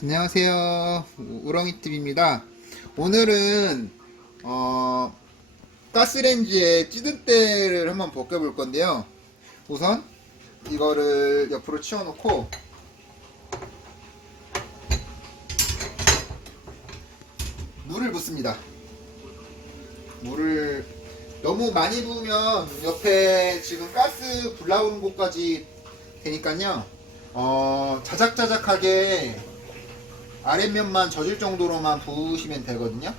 안녕하세요. 우렁이TV입니다. 오늘은, 어, 가스레인지에 찌든때를 한번 벗겨볼 건데요. 우선, 이거를 옆으로 치워놓고, 물을 붓습니다. 물을 너무 많이 부으면 옆에 지금 가스 불 나오는 곳까지 되니까요. 어, 자작자작하게 아랫면만 젖을 정도로만 부으시면 되거든요.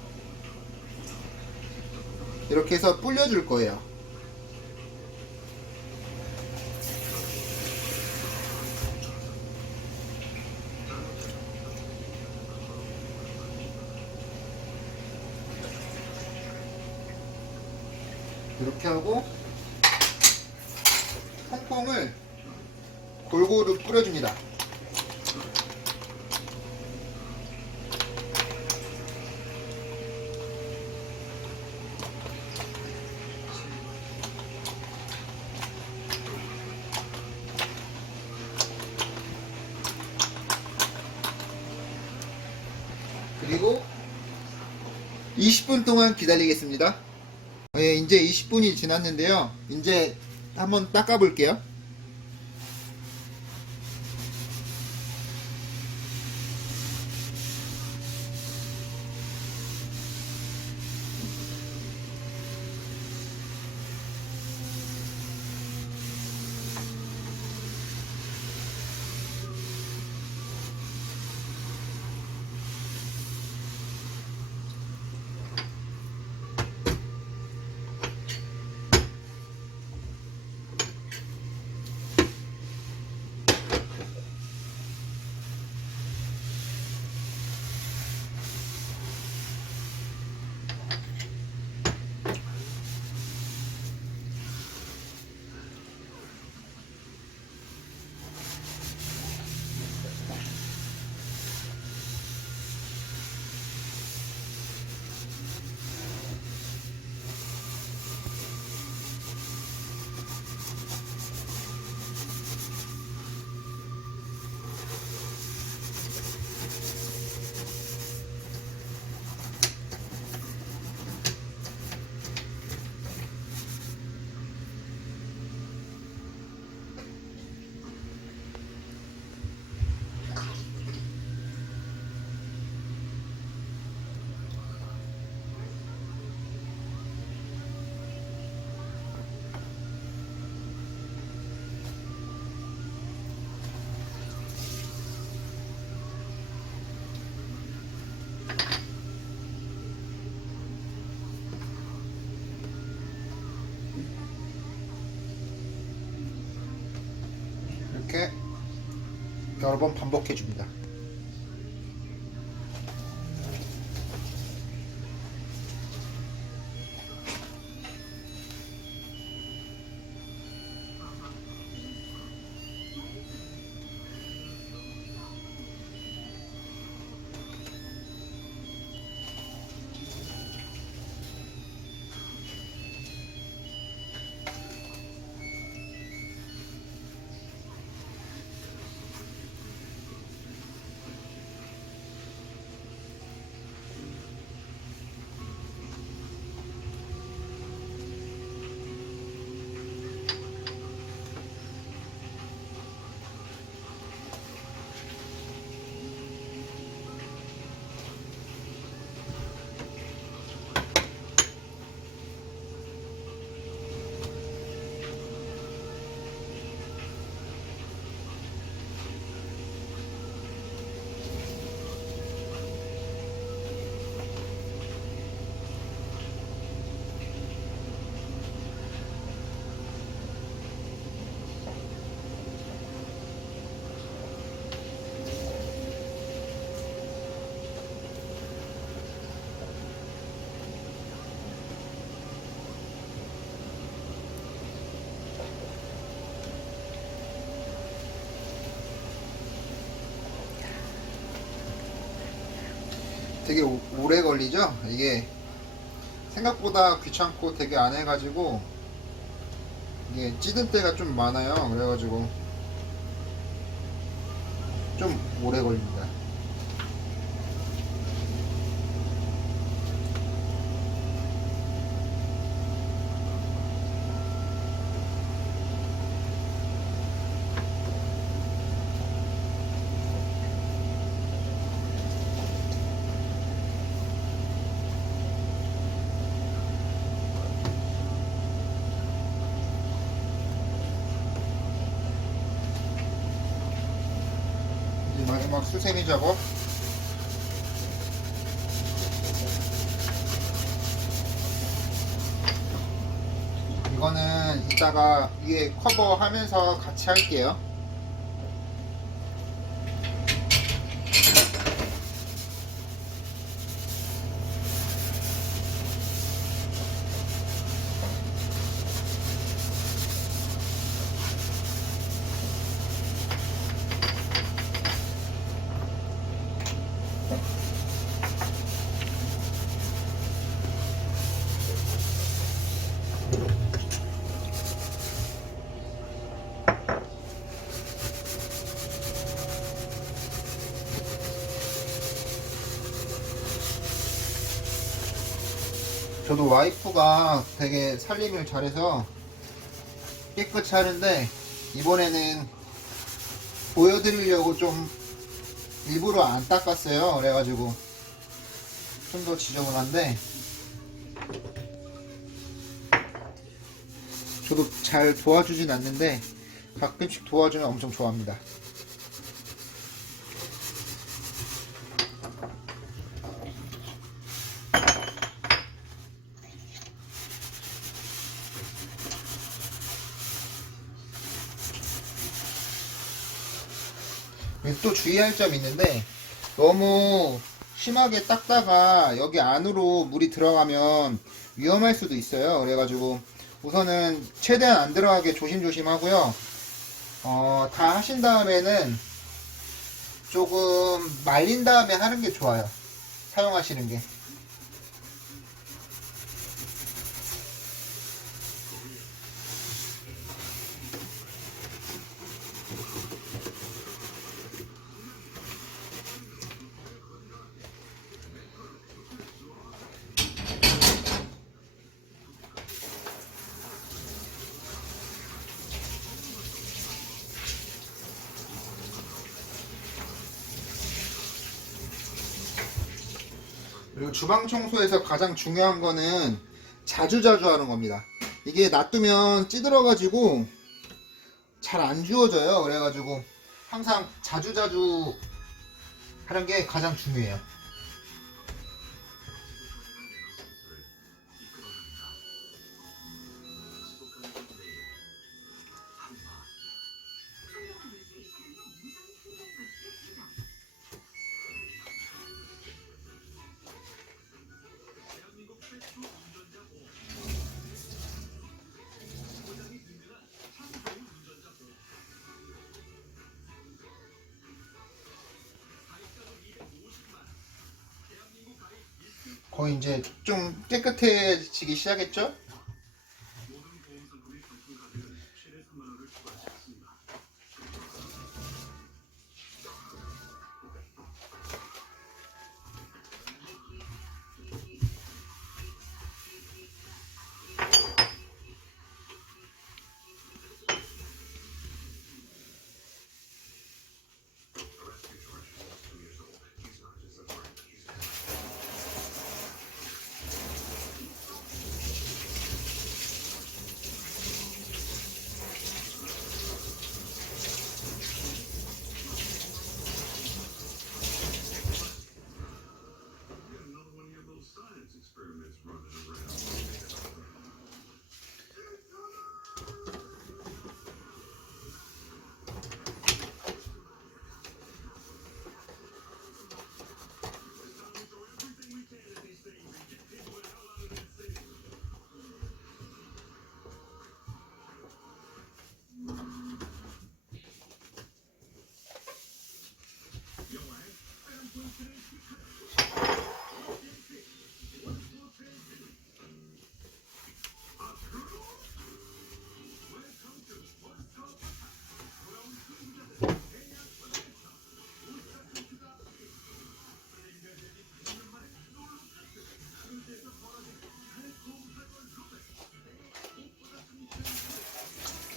이렇게 해서 불려줄 거예요. 이렇게 하고 퐁퐁을 골고루 뿌려줍니다. 그리고 20분 동안 기다리겠습니다. 예, 이제 20분이 지났는데요. 이제 한번 닦아 볼게요. 4번 반복해 줍니다. 되게 오- 오래 걸리죠? 이게 생각보다 귀찮고 되게 안 해가지고 이게 찌든 때가 좀 많아요. 그래가지고 좀 오래 걸립니다. 마지막 수세미 작업. 이거는 이따가 위에 커버하면서 같이 할게요. 저도 와이프가 되게 살림을 잘해서 깨끗이 하는데 이번에는 보여드리려고 좀 일부러 안 닦았어요. 그래가지고 좀 더 지저분한데 저도 잘 도와주진 않는데 가끔씩 도와주면 엄청 좋아합니다. 또 주의할 점이 있는데 너무 심하게 닦다가 여기 안으로 물이 들어가면 위험할 수도 있어요. 그래가지고 우선은 최대한 안 들어가게 조심조심 하고요. 어, 다 하신 다음에는 조금 말린 다음에 하는 게 좋아요. 사용하시는 게. 그리고 주방 청소에서 가장 중요한 거는 자주자주 하는 겁니다. 이게 놔두면 찌들어가지고 잘안 지워져요. 그래가지고 항상 자주자주 하는 게 가장 중요해요. 거의 이제 좀 깨끗해지기 시작했죠?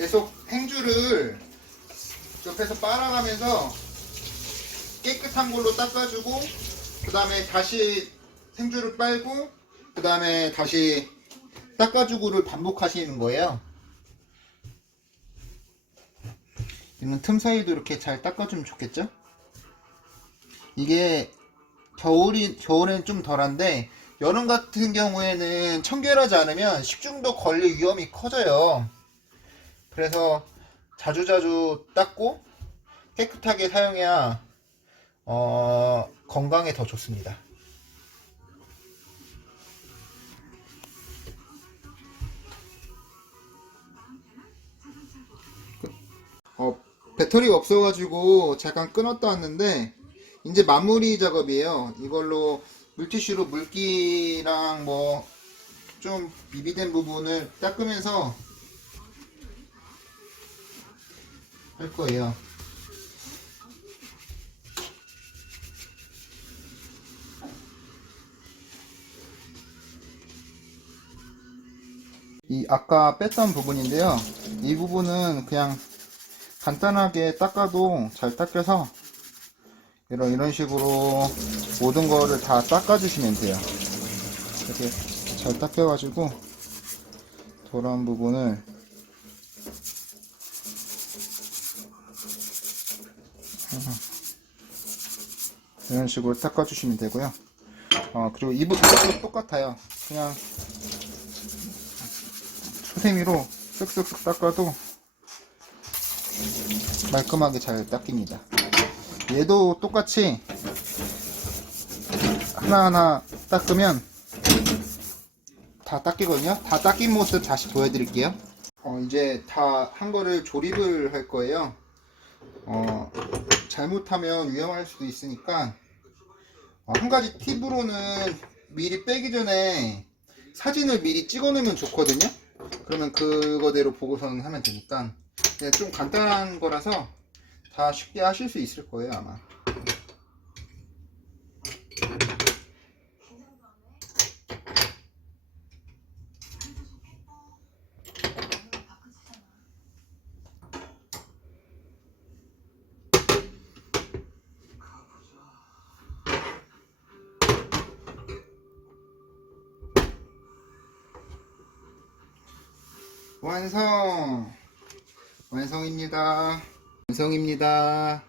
계속 행주를 옆에서 빨아가면서 깨끗한 걸로 닦아주고 그 다음에 다시 생주를 빨고 그 다음에 다시 닦아주고를 반복하시는 거예요. 이런 틈 사이도 이렇게 잘 닦아주면 좋겠죠? 이게 겨울이 겨울엔 좀 덜한데 여름 같은 경우에는 청결하지 않으면 식중독 걸릴 위험이 커져요. 그래서 자주자주 닦고 깨끗하게 사용해야 어, 건강에 더 좋습니다. 어, 배터리가 없어가지고 잠깐 끊었다 왔는데 이제 마무리 작업이에요. 이걸로 물티슈로 물기랑 뭐좀 미비된 부분을 닦으면서 할 거예요. 이 아까 뺐던 부분인데요. 이 부분은 그냥 간단하게 닦아도 잘 닦여서 이런 이런 식으로 모든 거를 다 닦아주시면 돼요. 이렇게 잘 닦여가지고 돌아온 부분을 이런 식으로 닦아주시면 되고요. 어, 그리고 이 부분도 똑같아요. 그냥 수세미로 쓱쓱쓱 닦아도 말끔하게 잘 닦입니다. 얘도 똑같이 하나하나 닦으면 다 닦이거든요. 다 닦인 모습 다시 보여드릴게요. 어, 이제 다 한 거를 조립을 할 거예요. 어, 잘못하면 위험할 수도 있으니까 어, 한 가지 팁으로는 미리 빼기 전에 사진을 미리 찍어 놓으면 좋거든요. 그러면 그거대로 보고서는 하면 되니까 네, 좀 간단한 거라서 다 쉽게 하실 수 있을 거예요 아마 완성. 완성입니다. 완성입니다